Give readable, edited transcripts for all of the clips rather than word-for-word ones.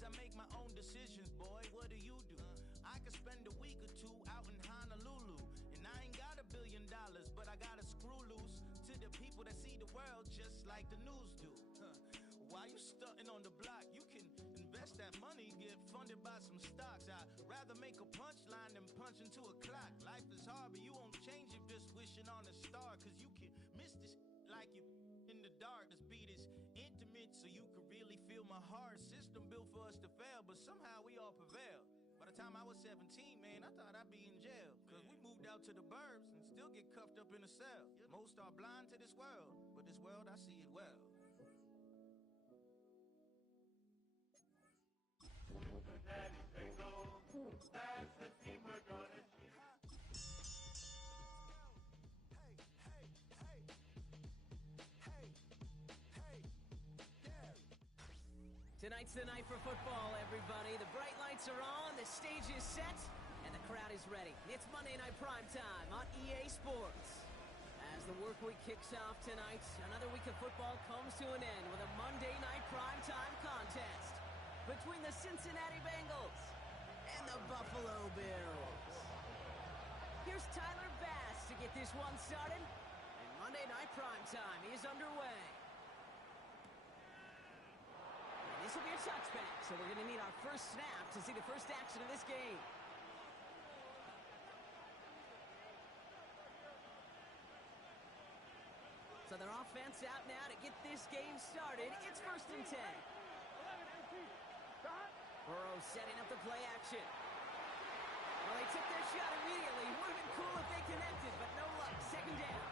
I make my own decisions, boy. What do you do? I could spend a week or two out in Honolulu, and I ain't got $1 billion, but I got a screw loose to the people that see the world just like the news do. While you stunting on the block, you can invest that money, get funded by some stocks. I'd rather make a punchline than punch into a clock. Life is hard, but you won't change it just wishing on a star, cause you can miss this like you in the dark. This beat is intimate, so you can really feel my heart. System built for us to fail, but somehow we all prevail. By the time I was 17, man, I thought I'd be in jail, cause we moved out to the burbs and still get cuffed up in a cell. Most are blind to this world, but this world, I see it well. Daddy Bingo, that's the team we're gonna cheer. Hey, hey, hey, hey, hey, yeah. Tonight's the night for football, everybody. The bright lights are on, the stage is set, and the crowd is ready. It's Monday Night Primetime on EA Sports. As the work week kicks off tonight, another week of football comes to an end with a Monday Night Primetime contest between the Cincinnati Bengals and the Buffalo Bills. Here's Tyler Bass to get this one started, and Monday Night Primetime is underway. And this will be a touchback, so we're going to need our first snap to see the first action of this game. So their offense out now to get this game started. It's 1st and 10. Burrow setting up the play action. Well, they took their shot immediately. Would have been cool if they connected, but no luck. 2nd down.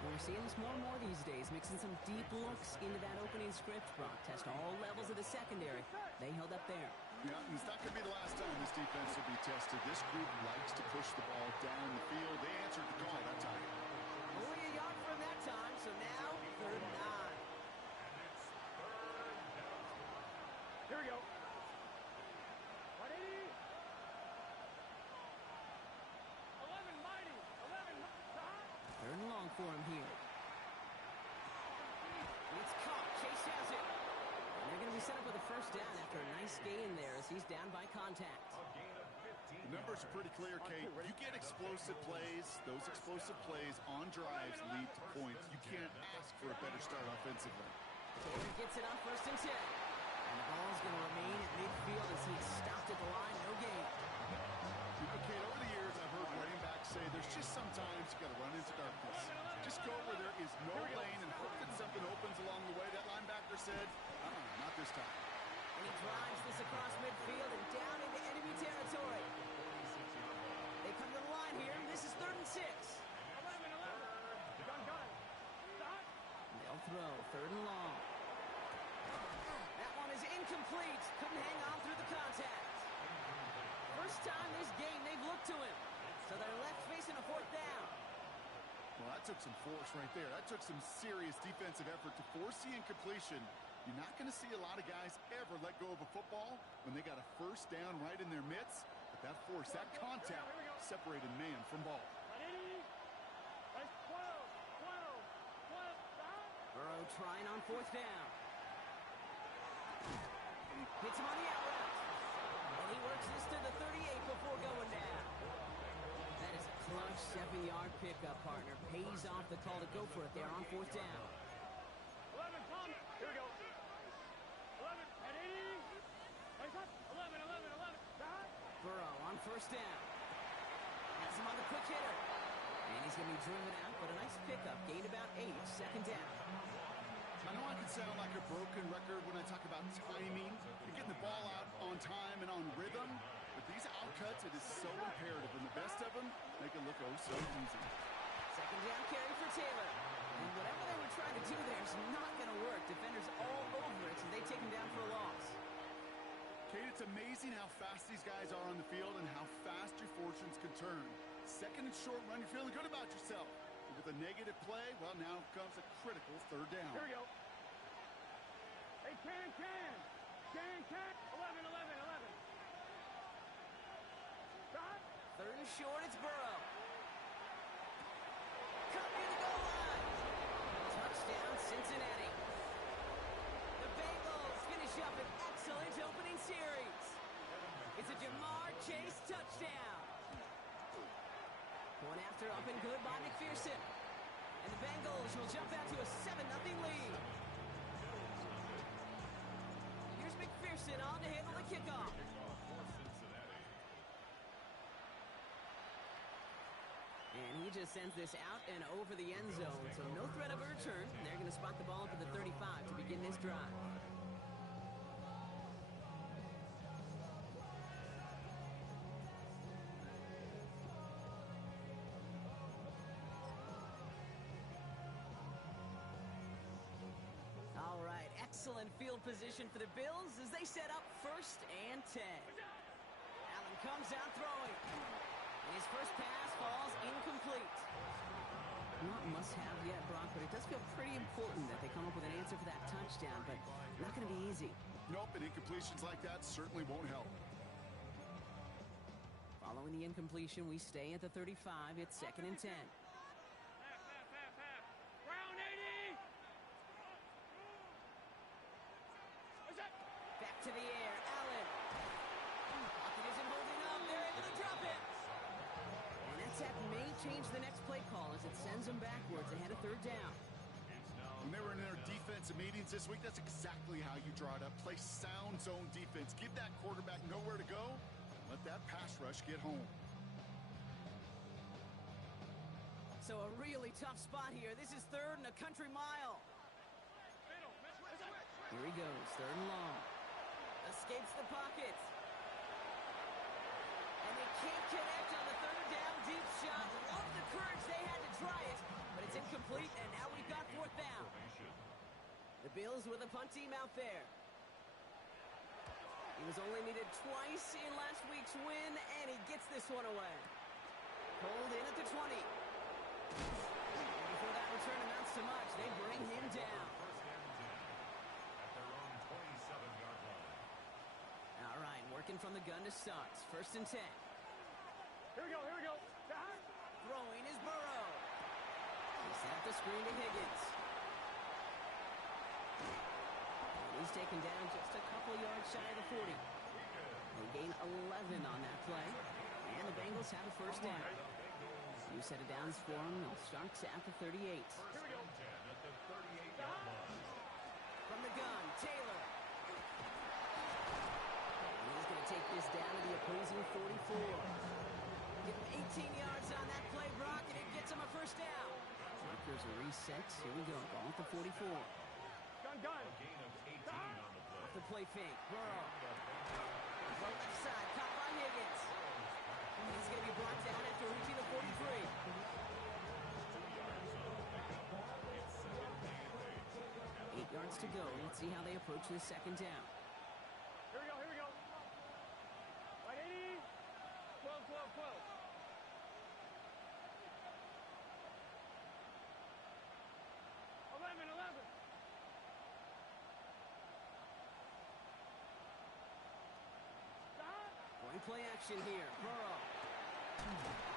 We're seeing this more and more these days, mixing some deep looks into that opening script. Brock test all levels of the secondary. They held up there. Yeah, and it's not going to be the last time this defense will be tested. This group likes to push the ball down the field. They answered the call that time. Only a yard from that time, so now 3rd and 9. Here we go. 180. 11 mighty. 11 mighty. 3rd and long for him here. It's caught. Chase has it. And they're going to be set up with a 1st down after a nice gain there as he's down by contact. The numbers are pretty clear, Kate. You get explosive plays. Those explosive plays on drives lead to points. You can't ask for a better start offensively. Taylor gets it on 1st and 10. And the ball's going to remain at midfield as he's stopped at the line. No gain. Okay, over the years, I've heard running backs say there's just sometimes you got to run into darkness. Just go where there is no lane and hope that something opens along the way. That linebacker said, not this time. And he drives this across midfield and down into enemy territory. They come to the line here. This is 3rd and 6. 11. Gun. Stop. They'll throw 3rd and long. That one is incomplete. Couldn't hang on through the contact. First time this game they've looked to him. So they're left facing a 4th down. Well, that took some force right there. That took some serious defensive effort to force the incompletion. You're not going to see a lot of guys ever let go of a football when they got a 1st down right in their midst. But that force, that contact, separated man from ball. 12. Stop. Burrow trying on 4th down. Hits him on the out route. And he works this to the 38 before going down. That is a clutch 7-yard pickup, partner. Pays off the call to go for it there on 4th down. 11, Tom. Here we go. 11 at 80. Nice up. 11. Stop. Burrow on 1st down. Has him on the quick hitter. And he's going to be driven out, but a nice pickup. Gained about 8. 2nd down. I know I can sound like a broken record when I talk about timing and getting the ball out on time and on rhythm, but these outcuts, it is so imperative, and the best of them make it look oh so easy. 2nd down carry for Taylor. And whatever they were trying to do there is not going to work. Defenders all over it, so they take him down for a loss. Kate, it's amazing how fast these guys are on the field and how fast your fortunes can turn. 2nd and short run, you're feeling good about yourself. But with a negative play, well, now comes a critical 3rd down. Here we go. Hey, can. 11. Stop. 3rd and short, it's Burrow. Cut near the goal line. Touchdown, Cincinnati. The Bengals finish up an excellent Going after, up and good by McPherson. And the Bengals will jump out to a 7-0 lead. Here's McPherson on to handle the kickoff. And he just sends this out and over the end zone, so no threat of a return. They're going to spot the ball up at the 35 to begin this drive. All right, excellent field position for the Bills as they set up 1st and 10. Allen comes out throwing. His first pass falls incomplete. Not must-have yet, Brock, but it does feel pretty important that they come up with an answer for that touchdown, but not going to be easy. Nope, and incompletions like that certainly won't help. Following the incompletion, we stay at the 35. It's 2nd and 10. Round 80. Back to the air, Allen. Pocket isn't holding up. They're able to drop it. And that tap may change the next play call as it sends them backwards ahead of 3rd down. When they were in their defensive meetings this week, that's exactly how you draw it up. Play sound zone defense. Give that quarterback nowhere to go. Let that pass rush get home. So a really tough spot here. This is 3rd and a country mile. Here he goes, 3rd and long. Escapes the pocket. And they can't connect on the 3rd down deep shot. Love the courage they had to try it, but it's incomplete, and now we've got 4th down. The Bills with a punt team out there. He was only needed twice in last week's win, and he gets this one away. Pulled in at the 20. And before that return amounts to much, they bring him down. All right, working from the gun to start. 1st and 10. Here we go. Throwing is Burrow. He set up the screen to Higgins. And he's taken down just a couple yards shy of the 40. They gain 11 on that play. And the Bengals have a 1st down. New set of downs for him. They'll start at the 38. Here we go. From the gun, Taylor. And he's going to take this down to the opposing 44. Give him 18 yards on that play, Brock, and it gets him a 1st down. Markers are reset. Here we go. Ball at the 44. Gun. Off the play fake. Burrow. Right left side. Caught by Higgins. And he's going to be brought down after reaching the 43. 8 yards to go. Let's see how they approach this 2nd down. Here we go. Right 80. 12. 11. Going play action here. Burrow.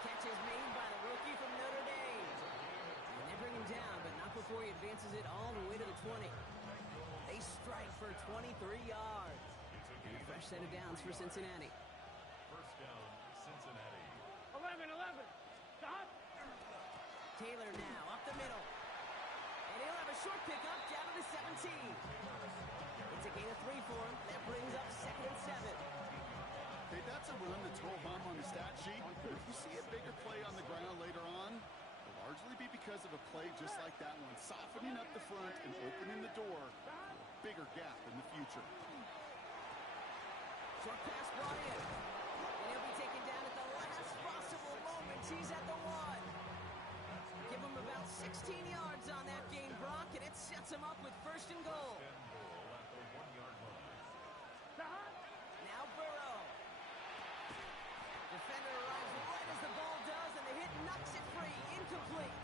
Catch is made by the rookie from Notre Dame. And they bring him down, but not before he advances it all the way to the 20. They strike for 23 yards. And a fresh set of downs for Cincinnati. 1st down, Cincinnati. 11. Stop. Taylor now up the middle. And he'll have a short pickup down to the 17. It's a gain of 3 for him. That brings up 2nd and 7. Hey, that's a run that's ho-hum on the stat sheet. But if you see a bigger play on the ground later on, it'll largely be because of a play just like that one, softening up the front and opening the door for a bigger gap in the future. Short pass brought in. And he'll be taken down at the last possible moment. He's at the 1. Give him about 16 yards on that gain, Brock, and it sets him up with 1st and goal. Now Burrow. Defender arrives right as the ball does, and the hit knocks it free. Incomplete.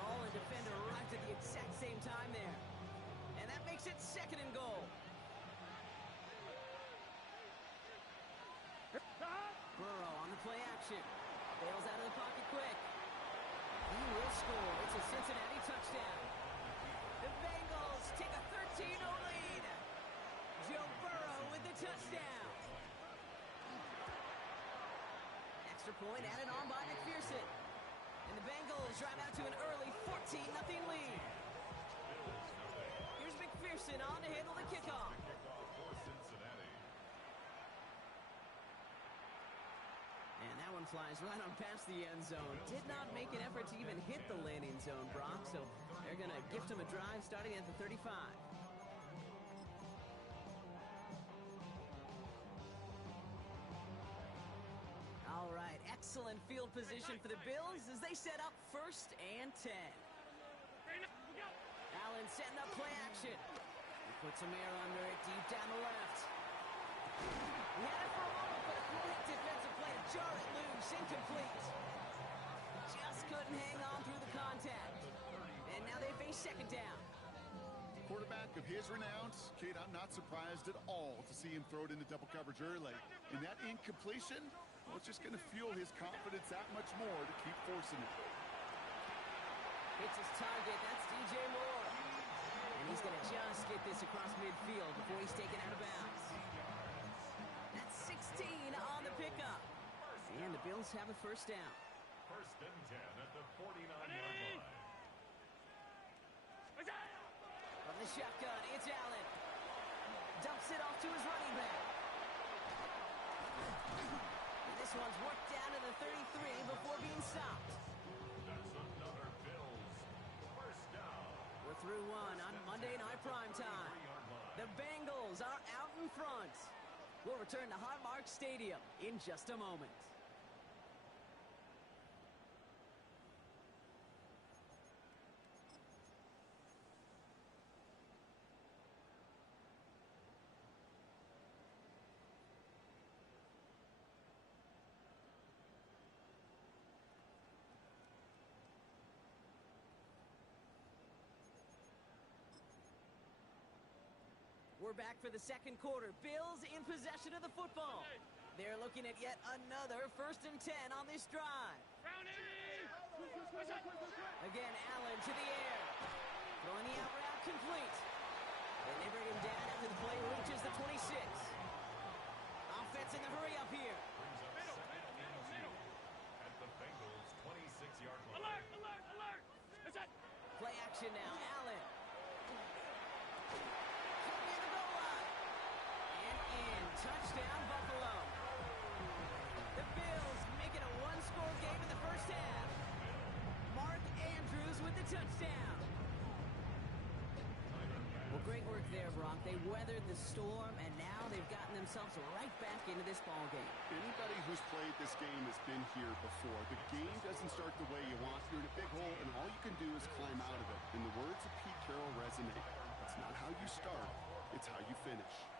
Ball and defender arrived at the exact same time there. And that makes it 2nd and goal. Burrow on the play action. Bails out of the pocket quick. He will score. It's a Cincinnati touchdown. The Bengals take a 13-0 lead. Joe Burrow with the touchdown. Extra extra point added on by McPherson. And the Bengals drive out to an early 14-0 lead. Here's McPherson on to handle the kickoff. And that one flies right on past the end zone. Did not make an effort to even hit the landing zone, Brock. So they're going to gift him a drive starting at the 35. All right, excellent field position for the Bills as they set up 1st and 10. Allen setting up play action. He puts some air under it deep down the left. He had it for a moment, but a quick defensive play to jar it loose, incomplete. Just couldn't hang on through the contact. And now they face 2nd down. Quarterback of his renown, Kate, I'm not surprised at all to see him throw it into double coverage early. And that incompletion, well, it's just going to fuel his confidence that much more to keep forcing it. Hits his target. That's DJ Moore. And he's going to just get this across midfield before he's taken out of bounds. That's 16 on the pickup. And the Bills have a 1st down. 1st and 10 at the 49-yard line. From the shotgun, it's Allen. Dumps it off to his running back. And this one's worked down to the 33 before being stopped. That's another Bills 1st down. We're through one on Monday Night Primetime. The Bengals are out in front. We'll return to Highmark Stadium in just a moment. We're back for the 2nd quarter. Bills in possession of the football. They're looking at yet another 1st and 10 on this drive. Again, Allen to the air. Throwing the out route complete. And they bring him down after the play reaches the 26. Offense in the hurry up here. At the Bengals 26-yard line. Alert, alert, alert. That's it. Play action now. Allen. Touchdown, Buffalo. The Bills make it a 1-score game in the 1st half. Mark Andrews with the touchdown. Well, great work there, Brock. They weathered the storm, and now they've gotten themselves right back into this ball game. Anybody who's played this game has been here before. The game doesn't start the way you want. You're in a big hole, and all you can do is climb out of it. And the words of Pete Carroll resonate. It's not how you start, it's how you finish.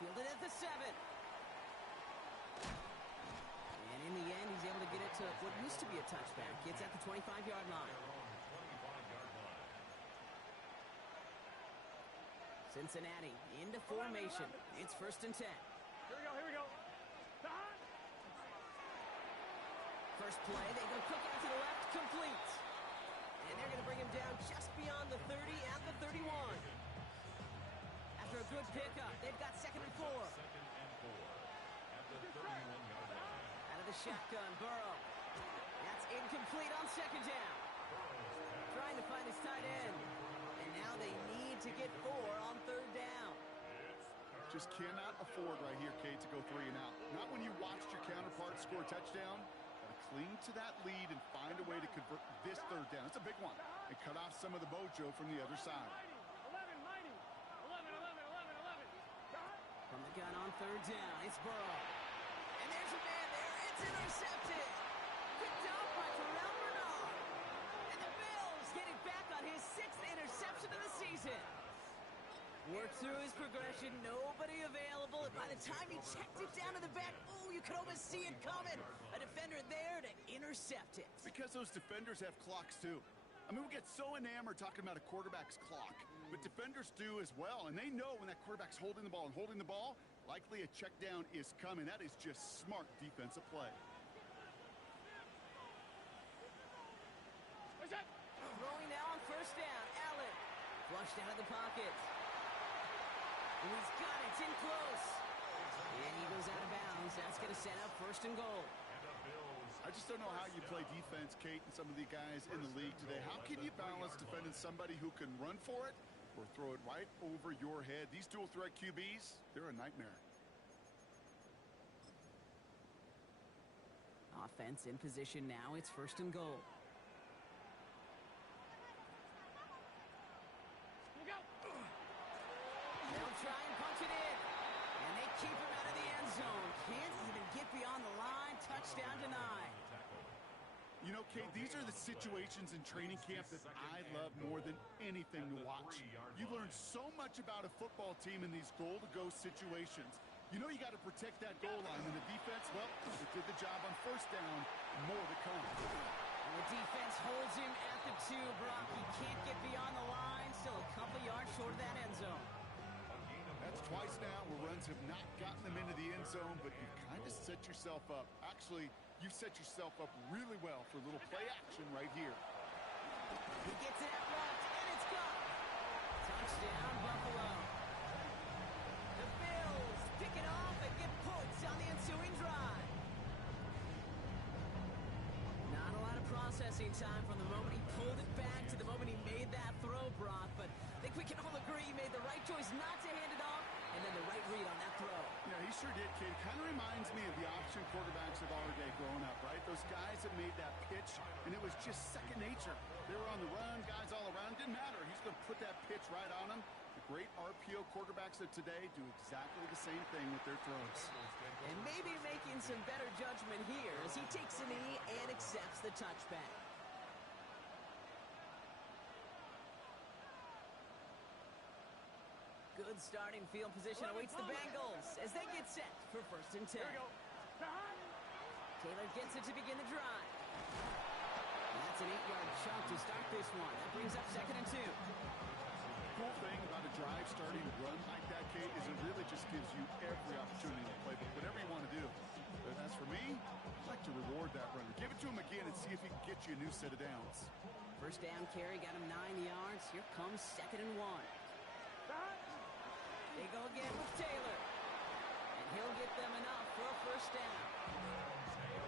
Fielded at the 7. And in the end, he's able to get it to what used to be a touchback. It's at the 25-yard line. Cincinnati into formation. It's 1st and 10. Here we go. First play, they go quick out to the left, complete. And they're going to bring him down just beyond the 30 at the 31. After a good pickup, they've got 2nd and 4. 2nd and 4 at the 31-yard line. Out of the shotgun, Burrow. That's incomplete on 2nd down. Trying to find his tight end. And now they need to get 4 on 3rd down. Just cannot afford right here, Kate, to go 3 and out. Not when you watched your counterpart score a touchdown. Gotta cling to that lead and find a way to convert this 3rd down. It's a big one. And cut off some of the mojo from the other side. From the gun on 3rd down, it's Burrow. And there's a man there. It's intercepted. Picked off by Terrell Bernard. And the Bills get it back on his 6th interception of the season. Worked through his progression, nobody available. And by the time he checked it down to the back, oh, you could almost see it coming. A defender there to intercept it. Because those defenders have clocks, too. I mean, we get so enamored talking about a quarterback's clock, but defenders do as well, and they know when that quarterback's holding the ball, likely a check down is coming. That is just smart defensive play. Throwing now on 1st down, Allen. Flushed out of the pocket. And he's got it, it's in close. And he goes out of bounds. That's going to set up first and goal. I just don't know how you play defense, Kate, and some of the guys in the league today. How can you balance defending somebody who can run for it or throw it right over your head? These dual threat QBs, they're a nightmare. Offense in position now. It's first and goal. They'll try and punch it in. And they keep him out of the end zone. Can't even get beyond the line. Touchdown denied. You know, Kate, these are the situations in training camp that I love more than anything to watch. You learn so much about a football team in these goal-to-go situations. You know you got to protect that goal line, and the defense, well, it did the job on first down. More to come. And the defense holds him at the 2, Brock. He can't get beyond the line. Still a couple yards short of that end zone. That's twice now where runs have not gotten them into the end zone, but you kind of set yourself up. Actually, you set yourself up really well for a little play action right here. He gets it out left, and it's gone. Touchdown, Buffalo. The Bills pick it off and get points on the ensuing drive. Not a lot of processing time from the moment he pulled it back to the moment he made that throw, Brock, but I think we can all agree he made the right choice not to hand it off, and then the right read on that throw. Yeah, he sure did, kid. Kind of reminds me of the option quarterbacks of our day growing up, right? Those guys that made that pitch, and it was just second nature. They were on the run, guys all around. Didn't matter. He's going to put that pitch right on them. The great RPO quarterbacks of today do exactly the same thing with their throws. And maybe making some better judgment here as he takes a knee and accepts the touchback. Good starting field position awaits the Bengals as they get set for first and 10. Taylor gets it to begin the drive. That's an 8-yard chunk to start this one. That brings up second and 2. Cool thing about a drive starting to run like that, Kate, is it really just gives you every opportunity to play whatever you want to do. But as for me, I'd like to reward that runner. Give it to him again and see if he can get you a new set of downs. First down carry got him 9 yards. Here comes second and 1. They go again with Taylor. And he'll get them enough for a first down.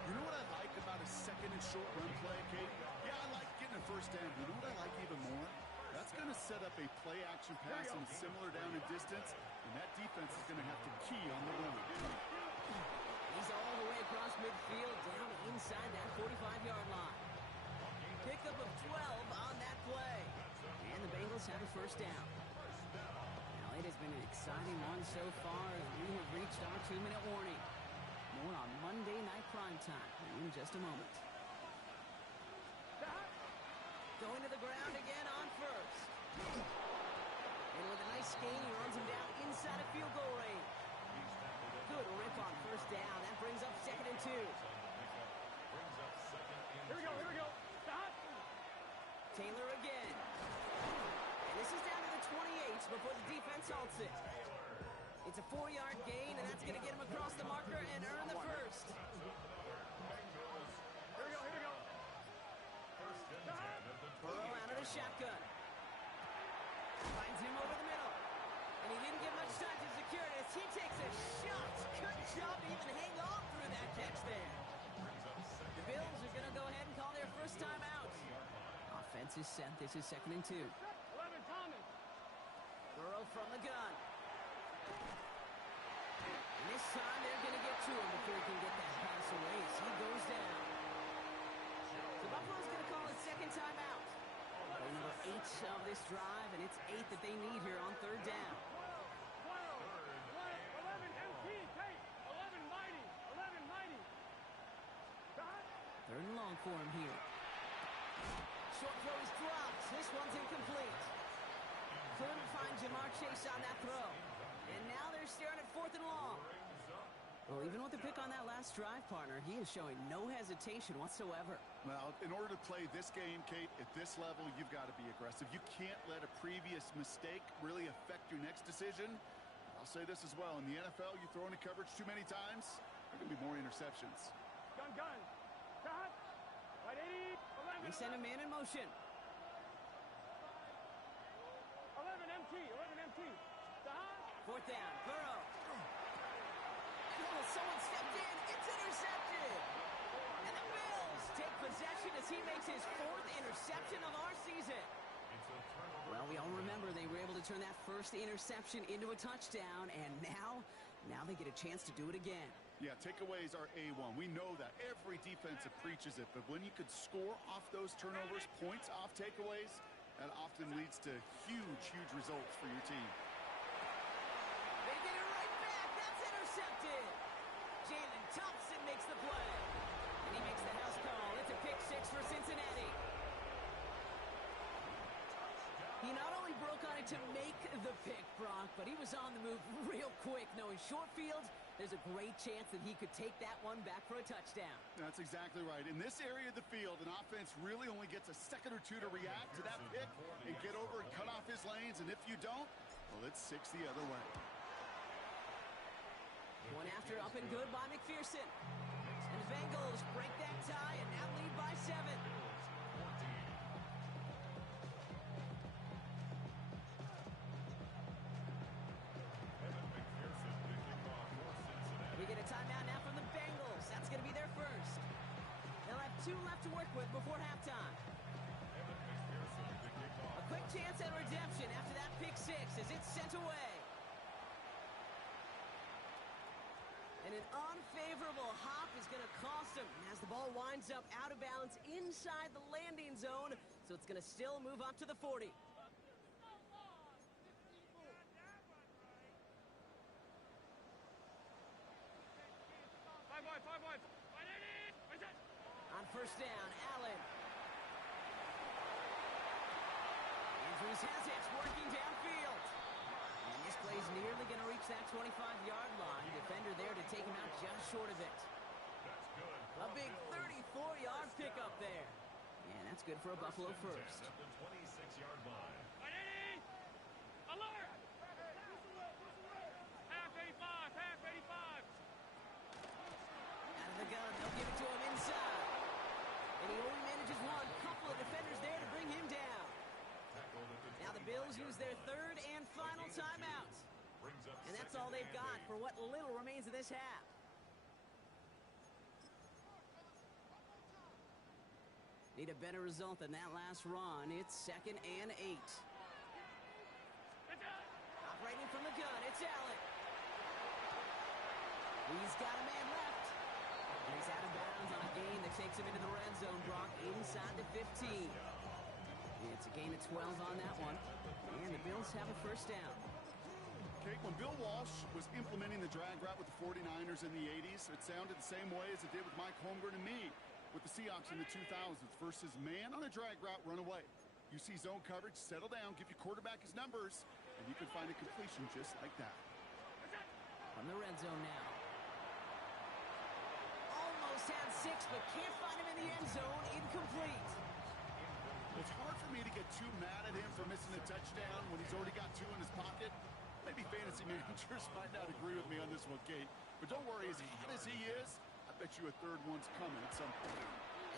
You know what I like about a second and short run play, Kate? Yeah, I like getting a first down. You know what I like even more? That's going to set up a play-action pass and similar down in distance, and that defense is going to have to key on the run. He's all the way across midfield, down inside that 45-yard line. Pickup of 12 on that play. And the Bengals have a first down. Now, it has been an exciting one so far as we have reached our 2-minute warning. More on Monday Night Primetime in just a moment. Going to the ground again on first. And with a nice gain, he runs him down inside of field goal range. Good rip on first down. That brings up second and 2. Here we go. Stop. Taylor again. And this is down to the 28 before the defense halts it. It's a 4-yard gain, and that's going to get him across the marker and earn the first. Here we go. Burrow out of the shotgun. Finds him over the middle. And he didn't get much time to secure it as he takes a shot. Good job to even hang on through that catch there. The Bills are going to go ahead and call their first time out. Offense is set. This is second and 2. 11 Thomas. Burrow from the gun. And this time they're going to get to him before he can get that pass away as he goes down. So Buffalo's going to call his second time out. Play number 8 of this drive, and it's 8 that they need here on third down. 11 MT, Tate. 11 Mighty. Third and long for him here. Short throw is dropped. This one's incomplete. Couldn't find Jamar Chase on that throw. And now they're staring at fourth and long. Well, even with the pick on that last drive, partner, he is showing no hesitation whatsoever. Well, in order to play this game, Kate, at this level, you've got to be aggressive. You can't let a previous mistake really affect your next decision. I'll say this as well. In the NFL, you throw into coverage too many times, there are going to be more interceptions. Gun. Stop. Right 80. 11. They send a man in motion. 11 MT. Stop. Fourth down. Burrow. Oh, someone stepped in. It's intercepted. And the Bills take possession as he makes his 4th interception of our season. Well, we all remember they were able to turn that first interception into a touchdown, and now they get a chance to do it again. Yeah, takeaways are A1. We know that. Every defensive preaches it, but when you could score off those turnovers, points off takeaways, that often leads to huge, huge results for your team. They get it right back. That's intercepted. Jalen Thompson makes the play. And he makes the house call. It's a pick 6 for Cincinnati. He not only broke on it to make the pick, Brock, but he was on the move real quick, knowing short field, there's a great chance that he could take that one back for a touchdown. That's exactly right. In this area of the field, an offense really only gets a second or two to react to that pick and get over and cut off his lanes, and if you don't, well, it's 6 the other way. One after up and good by McPherson. And the Bengals break that tie and now lead by 7. We get a timeout now from the Bengals. That's going to be their first. They'll have 2 left to work with before halftime. A quick chance at redemption after that pick 6 as it's sent away. And an unfavorable hop is going to cost him as the ball winds up out of bounds inside the landing zone. So it's going to still move up to the 40. On first down, Allen. Andrews has it, working downfield. And this play's nearly going to reach that 25-yard line. Defender there to take him out just short of it. A big 34-yard pickup there. And that's good for a Buffalo first. At the 26-yard line. Alert! Half 85, half 85. Out of the gun, they'll give it to him inside. And he only manages one. Couple of defenders there to bring him down. Now the Bills use their 3rd and final timeout. And that's all they've got for what little remains of this half. Need a better result than that last run. It's 2nd and 8. Operating from the gun, it's Allen. He's got a man left. And he's out of bounds on a gain that takes him into the red zone, Brock, inside the 15. It's a gain of 12 on that one. And the Bills have a first down. Okay, when Bill Walsh was implementing the drag route with the 49ers in the 80s, it sounded the same way as it did with Mike Holmgren and me with the Seahawks in the 2000s versus man on a drag route, run away. You see zone coverage, settle down, give your quarterback his numbers, and you can find a completion just like that. From the red zone now. Almost had 6, but can't find him in the end zone. Incomplete. It's hard for me to get too mad at him for missing a touchdown when he's already got 2 in his pocket. Maybe fantasy managers might not agree with me on this one, Kate. But don't worry, as hot as he is, I bet you a 3rd one's coming at some point.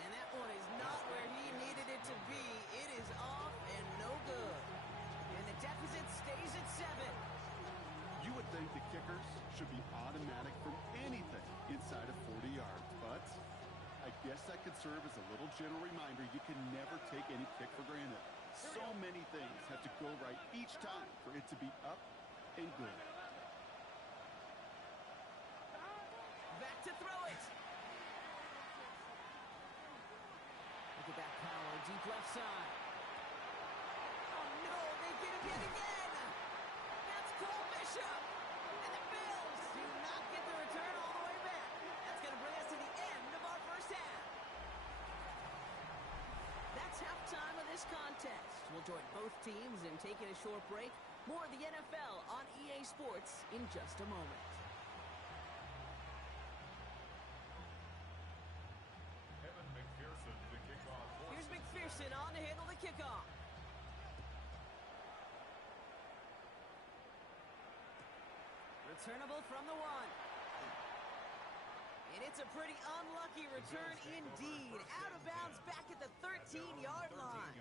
And that one is not where he needed it to be. It is off and no good. And the deficit stays at 7. You would think the kickers should be automatic from anything inside of 40 yards, but I guess that could serve as a little gentle reminder you can never take any kick for granted. So many things have to go right each time for it to be up and good. Back to throw it. Look at that power, deep left side. Oh no, they get him yet again. That's Cole Bishop. And the Bills do not get the return all the way back. That's going to bring us to the end of our first half. That's halftime of this contest. We'll join both teams in taking a short break. More of the NFL on EA Sports in just a moment. Here's McPherson on to handle the kickoff. Returnable from the 1. And it's a pretty unlucky return indeed. Out of bounds back at the 13-yard line.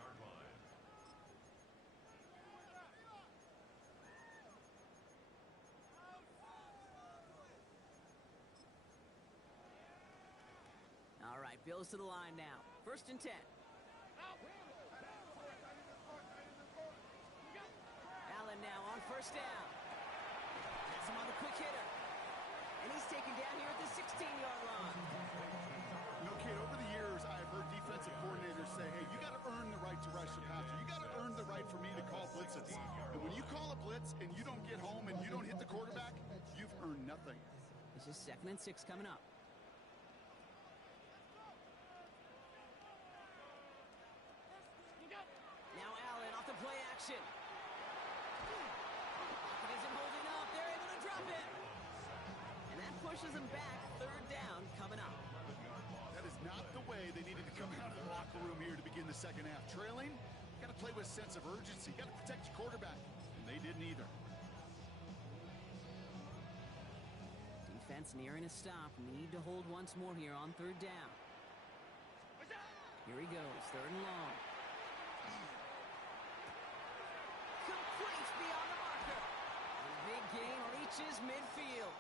Bills to the line now. 1st and 10. Allen now on 1st down. Gets him on the quick hitter. And he's taken down here at the 16-yard line. You know, Kate, over the years, I've heard defensive coordinators say, hey, you got to earn the right to rush the passer. You got to earn the right for me to call blitzes. And when you call a blitz and you don't get home and you don't hit the quarterback, you've earned nothing. This is 2nd and 6 coming up. Now Allen off the play action. Pocket isn't holding up. They're able to drop it. And that pushes them back. 3rd down coming up. That is not the way they needed to come out of the locker room here to begin the second half. Trailing, you got to play with a sense of urgency. You got to protect your quarterback. And they didn't either. Defense nearing a stop. Need to hold once more here on 3rd down. Here he goes. 3rd and long. Complete beyond the marker. The big gain reaches midfield.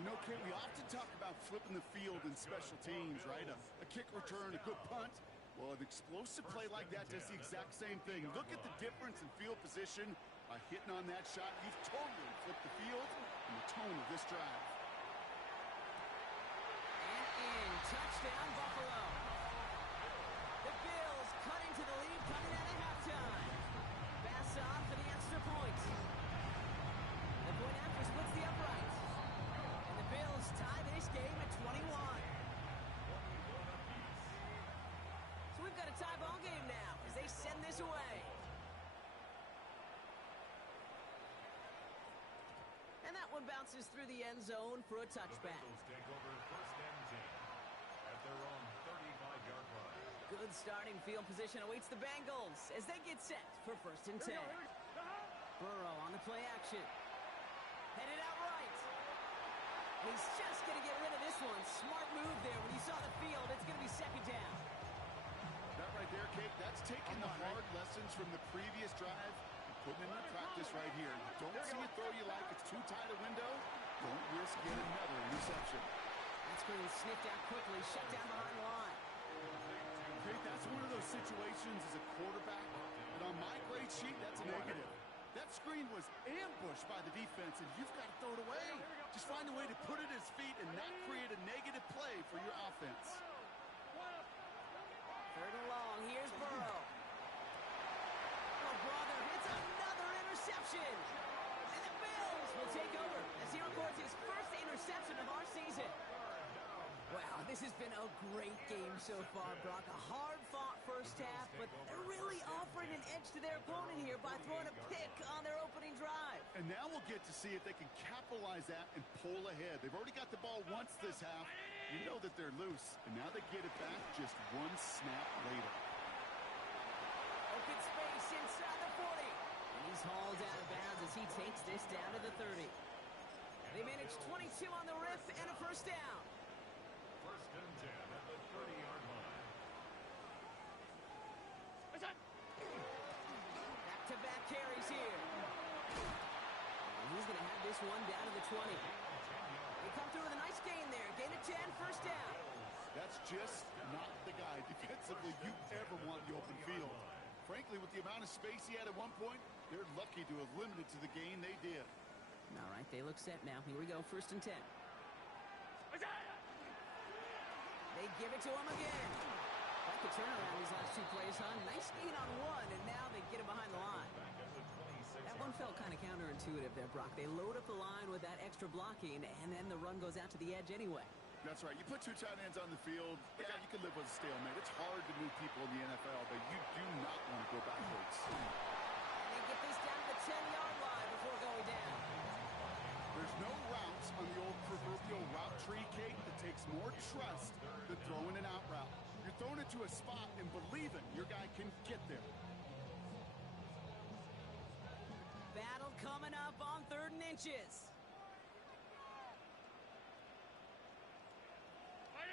You know, Kate, we often talk about flipping the field in special teams, right? A kick return, a good punt. Well, an explosive play like that does the exact same thing. Look at the difference in field position. By hitting on that shot, you've totally flipped the field and the tone of this drive. And in. Touchdown, Buffalo. The Bills cutting to the lead coming out of halftime. Bass on for the extra point. The point after splits the uprights. And the Bills tie this game at 21. So we've got a tie ball game now as they send this away. And that one bounces through the end zone for a touchback. Take over 1st and 10 at their own 35-yard line. Good starting field position awaits the Bengals as they get set for 1st and 10. Burrow on the play action. Headed out right. He's just going to get rid of this one. Smart move there. When you saw the field, it's going to be 2nd down. That right there, Kate, that's taking the hard lessons from the previous drive and putting it into practice right here. Don't see a throw you like. It's too tight a window. Don't risk yet another interception. That screen sniffed out quickly, shut down behind the line. Kate, that's one of those situations as a quarterback, and on my grade sheet, that's a negative. That screen was ambushed by the defense, and you've got to throw it away. Just find a way to put it at his feet and not create a negative play for your offense. 3rd and long. Here's Burrow. Oh, brother, it's another interception. And the Bills will take over as he records his 1st interception of our season. Wow, this has been a great game so far, Brock. A hard-fought 1st half, but they're really offering an edge to their opponent here by throwing a pick on their opening drive. And now we'll get to see if they can capitalize that and pull ahead. They've already got the ball once this half. You know that they're loose, and now they get it back just one snap later. Open space inside the 40. And he's hauled out of bounds as he takes this down to the 30. They manage 22 on the rip and a 1st down. 1st and 10 at the 30-yard line. Back-to-back carries here. And he's going to have this one down to the 20. They come through with a nice gain there. Gain of 10, 1st down. That's just not the guy defensively you ever want in the open field. Frankly, with the amount of space he had at one point, they're lucky to have limited to the gain they did. All right, they look set now. Here we go, 1st and 10. They give it to him again. Like the turnaround these last 2 plays, huh? Nice gain on one, and now they get him behind the line. That one felt kind of counterintuitive there, Brock. They load up the line with that extra blocking, and then the run goes out to the edge anyway. That's right. You put 2 tight ends on the field, yeah, you can live with a stalemate. It's hard to move people in the NFL, but you do not want to go backwards. And they get this down to the 10-yard line before going down. There's no routes on the old proverbial route tree, Kate, that takes more trust than throwing an out route. You're throwing it to a spot and believing your guy can get there. Battle coming up on 3rd and inches. Out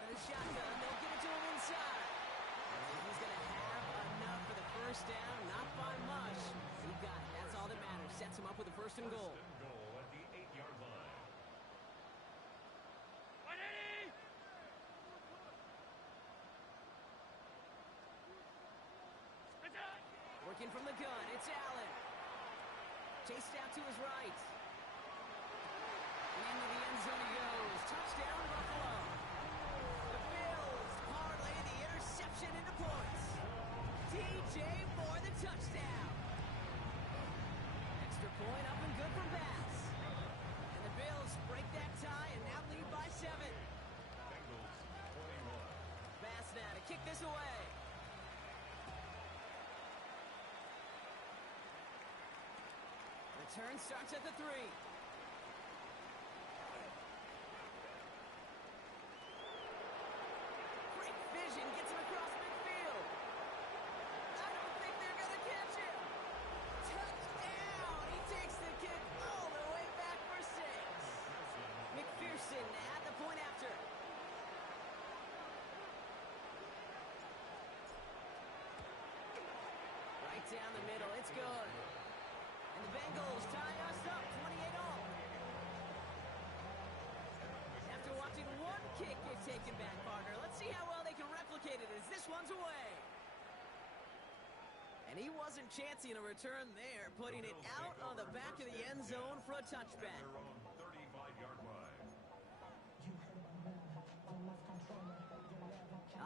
of the shotgun, they'll give it to him inside. And he's going to have enough for the 1st down, not by much. He got it. That's all that matters. Sets him up with a 1st and goal. First and goal at the 8-yard line. Working from the gun, it's Allen. Chased out to his right. And into the end zone he goes. Touchdown, Buffalo. The Bills parlay the interception into points. DJ for the touchdown. Extra point up and good from Bass. And the Bills break that tie and now lead by 7. Bengals 21. Bass now to kick this away. Return starts at the 3. Great vision gets him across midfield. I don't think they're going to catch him. Touchdown! He takes the kick all the way back for 6. McPherson at the point after. Right down the middle, it's good. And the Bengals tie us up 28-all. After watching one kick get taken back, partner, let's see how well they can replicate it as this one's away. And he wasn't chancing a return there, putting it out on the back of the end zone for a touchback. Their own 35-yard line.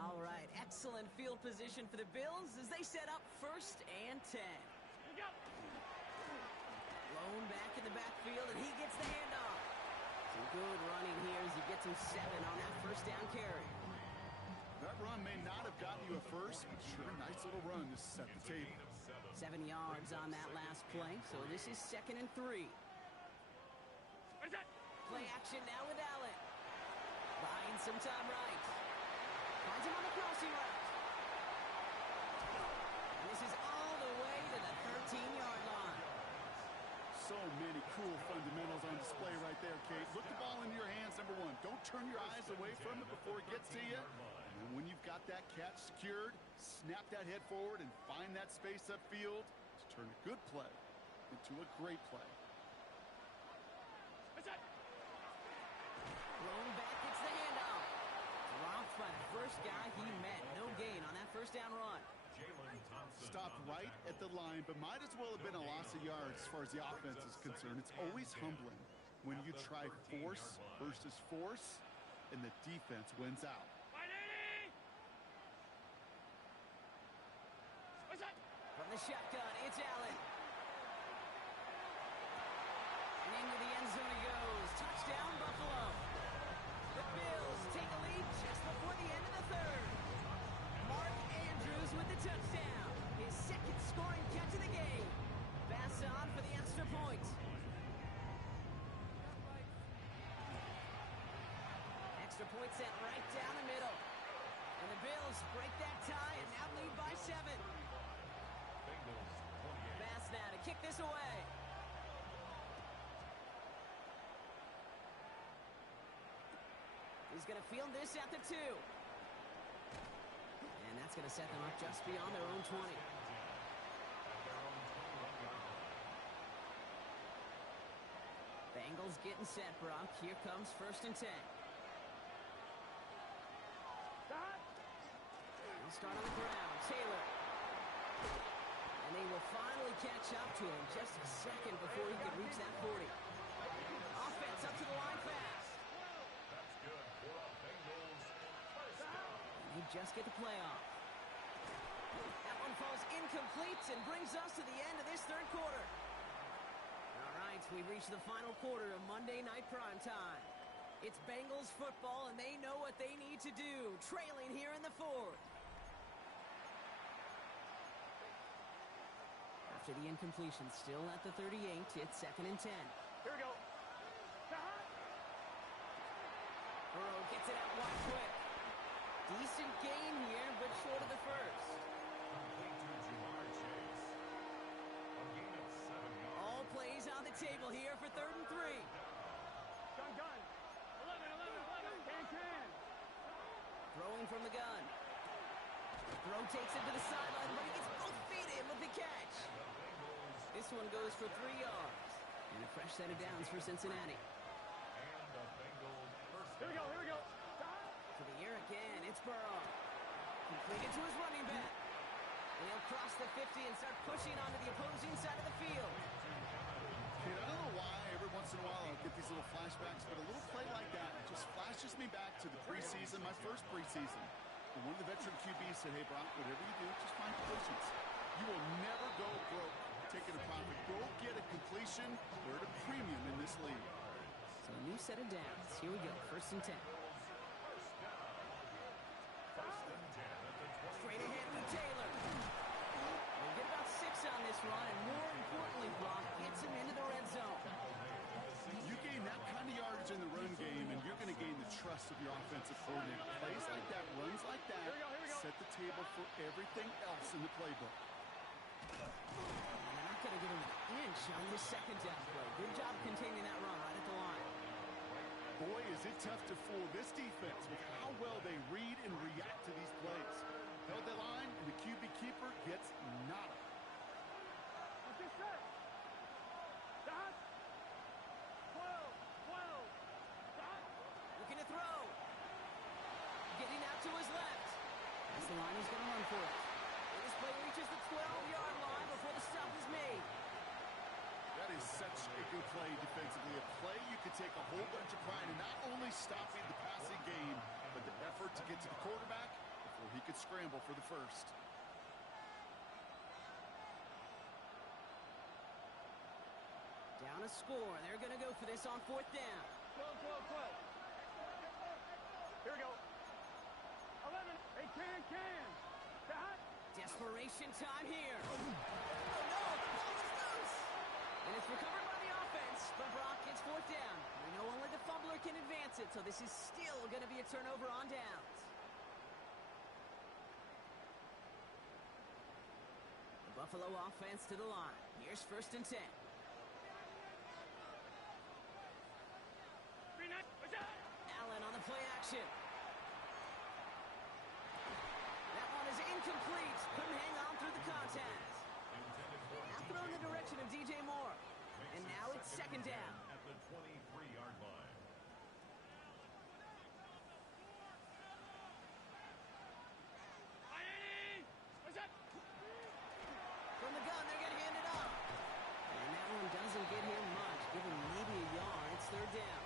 All right, excellent field position for the Bills as they set up 1st and 10. Here we go. Lone back in the backfield, and he gets the handoff. Some good running here as he gets him 7 on that 1st down carry. That run may not have gotten you a first, but sure, nice little run to set the table. 7 yards on that last play, so this is 2nd and 3. Where's that? Play action now with Allen. Buying some time right. Finds him on the crossing route. And this is all the way to the 13-yard line. So many cool fundamentals on display right there, Kate. Look the ball into your hands, number 1. Don't turn your eyes away from it before it gets to you. And then when you've got that catch secured, snap that head forward and find that space upfield to turn a good play into a great play. Where's that? Lone back gets the handoff. Dropped by the first guy he met. No gain on that 1st down run. Jalen Thompson. Stopped right at the line, but might as well have been a loss of yards as far as the offense is concerned. It's always humbling when you try force versus force, and the defense wins out. 180! Where's that? From the shotgun, it's Allen. And into the end zone he goes. Touchdown, Buffalo. The Bills take a lead just before the end of the 3rd. Mark Andrews with the touchdown. His 2nd scoring catch of the game. Bass on for the extra point. Extra point set right down the middle. And the Bills break that tie and now lead by 7. Bengals 28. Bass now to kick this away. He's going to field this at the 2. And that's going to set them up just beyond their own 20. Bengals getting set, Brock. Here comes 1st and 10. He'll start on the ground. Taylor. And they will finally catch up to him just a second before he could reach that 40. Offense up to the line fast. That's good for a Bengals first down. They just get the play off. That one falls incomplete and brings us to the end of this 3rd quarter. All right, we've reached the final quarter of Monday Night Primetime. It's Bengals football, and they know what they need to do, trailing here in the 4th. After the incompletion, still at the 38, it's 2nd and 10. Here we go. Burrow gets it out wide quick. Decent gain here, but short of the 1st. Complete to Jamar Chase. A gain of 7 yards. All plays on the table here for 3rd and 3. Gun. 11. Can. Throwing from the gun. Throw takes him to the sideline, but he gets both feet in with the catch. This one goes for 3 yards. And a fresh set of downs for Cincinnati. And the Bengals first Here we go. To the air again, it's Burrow. Completed to his running back. And he'll cross the 50 and start pushing onto the opposing side of the field. Kid, I don't know why every once in a while I'll get these little flashbacks, but a little play like that just flashes me back to the preseason, my first preseason. And one of the veteran QBs said, hey, Brock, whatever you do, just find completions. You will never go broke taking a profit. Go get a completion. They're at a premium in this league. So a new set of downs. Here we go, 1st and 10. Straight ahead with Taylor. We'll get about 6 on this run, and more importantly, Brock gets him into the red zone. You gain that kind of yardage in the run game, and you're going to gain the trust of your offensive coordinator. Plays like that, runs like that, set the table for everything else in the playbook. And they're not going to get him an inch on this 2nd down play. Good job containing that run right at the line. Boy, is it tough to fool this defense with how well they read and react to these plays. Held the line, and the QB keeper gets nada. What's this set? Dot. 12. Dot. Looking to throw. Getting out to his left. That's the line he's going to run for it. And this play reaches the 12-yard line before the stop is made. That is such a good play defensively. A play you could take a whole bunch of pride in, not only stopping the passing game, but the effort to get to the quarterback before he could scramble for the first. Down a score. They're going to go for this on 4th down. 12. Here we go. 11. Hey, can. Dot. Desperation time here. Oh, no, the ball is loose. And it's recovered by the offense, but Brock gets 4th down. We know only the fumbler can advance it, so this is still going to be a turnover on downs. The Buffalo offense to the line. Here's 1st and 10. Allen on the play action. That one is incomplete. Couldn't hang on through the contact. Now throw in the direction of DJ Moore. And now it's 2nd down. At the 23-yard line. From the gun, they're going to hand it off. And that one doesn't get him much. Give him maybe a yard. It's 3rd down.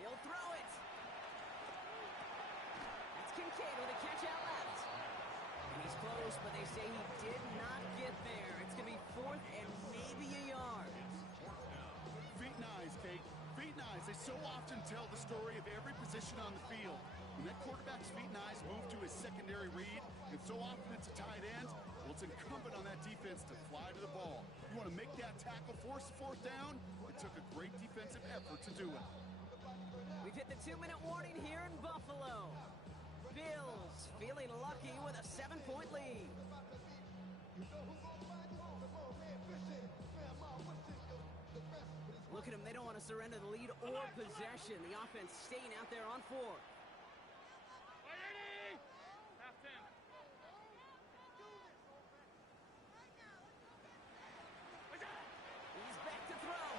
He'll throw it. That's Kincaid with a catch out left. And he's close, but they say he did not get there. It's going to be 4th and maybe a yard. Feet and eyes, Kate. Feet and eyes. They so often tell the story of every position on the field. When that quarterback's feet and eyes move to his secondary read, and so often it's a tight end, well, it's incumbent on that defense to fly to the ball. You want to make that tackle, force the 4th down? It took a great defensive effort to do it. We've hit the 2-minute warning here in Buffalo. Bills feeling lucky with a 7-point lead. Look at them. They don't want to surrender the lead or possession. The offense staying out there on 4th. He's back to throw.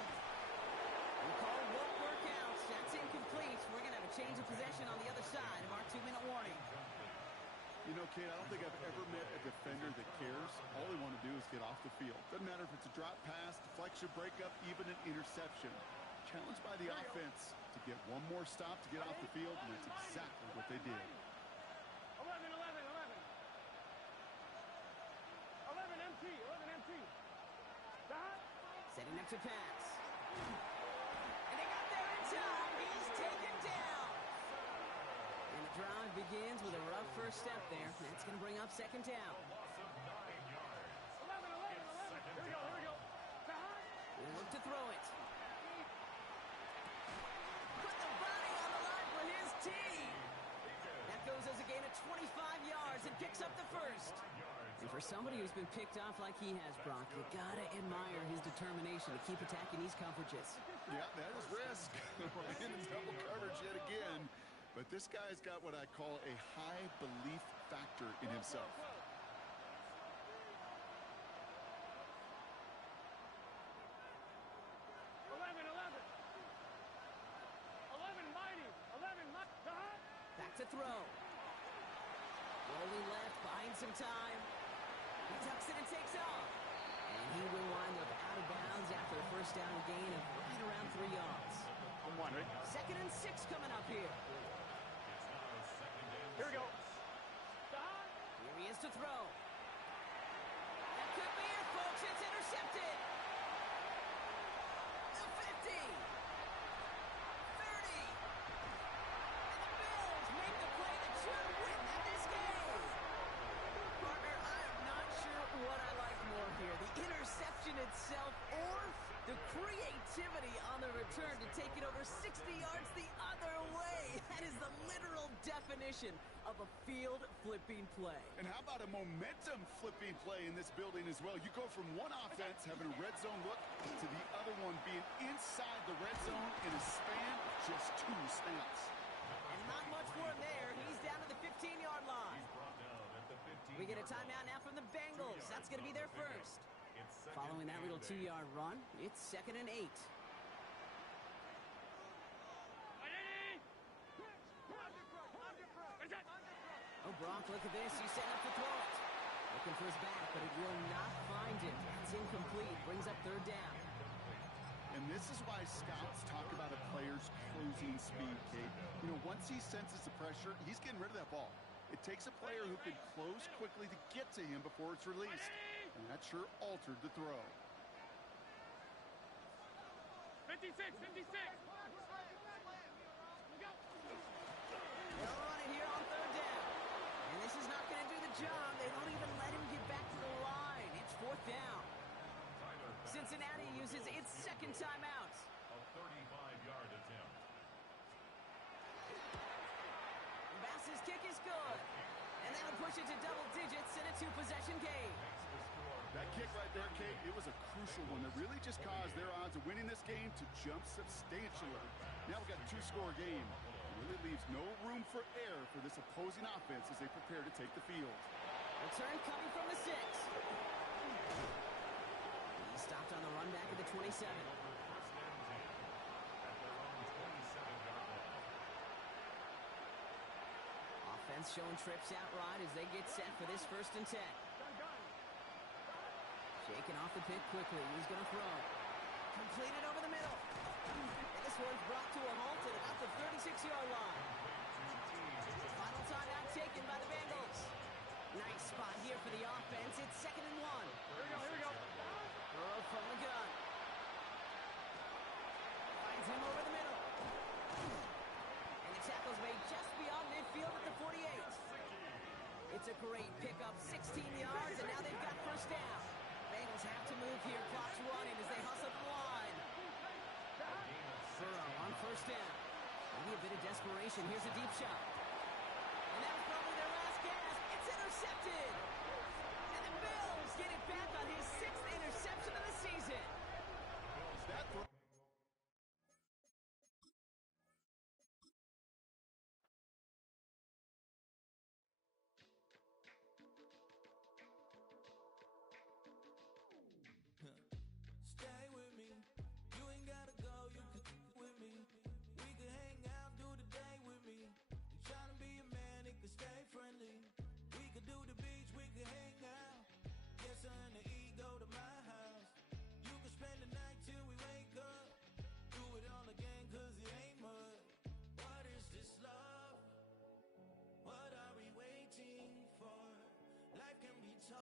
The call won't work out. That's incomplete. We're going to have a change of possession on the other side of our 2-minute warning. You know, Kate, I don't think I've ever met a defender that cares. All they want to do is get off the field. Doesn't matter if it's a drop pass, deflection, breakup, even an interception. Challenged by the offense to get one more stop to get off the field, and that's exactly what they did. 11 MT. Dot. Setting up to pass. And they got there in time. He's taken down. And the drive begins with a rough first step there. That's going to bring up 2nd down. 11. Here we go. Dot. They look to throw it. Put the body on the line for his team. That goes as a gain of 25 yards and picks up the first. And for somebody who's been picked off like he has, Brock, you gotta admire his determination to keep attacking these coverages. Yeah, that is risk. We're in double coverage yet again. But this guy's got what I call a high belief factor in himself. throw. Rolling left, buying some time. He tucks it and takes off. And he will wind up out of bounds after a first down gain of right around 3 yards. On one, right? 2nd and 6 coming up here. Here we go. Here he is to throw. That could be it, folks. It's intercepted. The 50. 30. And the Bills make the play that should win them this game. Partner, I am not sure what I like more here. The interception itself or the creativity on the return to take it over 60 yards the other way. That is the literal definition of a field-flipping play. And how about a momentum-flipping play in this building as well? You go from one offense having a red zone look to the other one being inside the red zone in a span of just 2 snaps. And not much for him there. He's down to the 15-yard line. We get a timeout now from the Bengals. That's going to be their first. Following that little 2-yard run, it's 2nd and 8. Oh, Brock, look at this. He's setting up to throw it. Looking for his back, but it will not find him. It's incomplete. Brings up 3rd down. And this is why scouts talk about a player's closing speed, Kate. You know, once he senses the pressure, he's getting rid of that ball. It takes a player who can close quickly to get to him before it's released. And that sure altered the throw. 56, 56. They'll run it here on 3rd down. And this is not going to do the job. They don't even let him get back to the line. It's 4th down. Cincinnati uses its 2nd timeout. A 35-yard attempt. Bass's kick is good. And that'll push it to double digits in a 2-possession game. That kick right there, Kate, it was a crucial one that really just caused their odds of winning this game to jump substantially. Now we've got a 2-score game. It really leaves no room for error for this opposing offense as they prepare to take the field. Return coming from the 6. He stopped on the run back at the 27. Offense showing trips out right as they get set for this 1st and 10. Shaking off the pit quickly. He's going to throw. Completed over the middle. And this one's brought to a halt at about the 36-yard line. Final timeout taken by the Bengals. Nice spot here for the offense. It's 2nd and 1. Here we go. Throw from the gun. Finds him over the middle. And the tackle's made just beyond midfield at the 48. It's a great pickup, 16 yards, and now they've got 1st down. Bengals have to move here. Clock's running as they hustle the line. Burrow on 1st down. Maybe a bit of desperation. Here's a deep shot.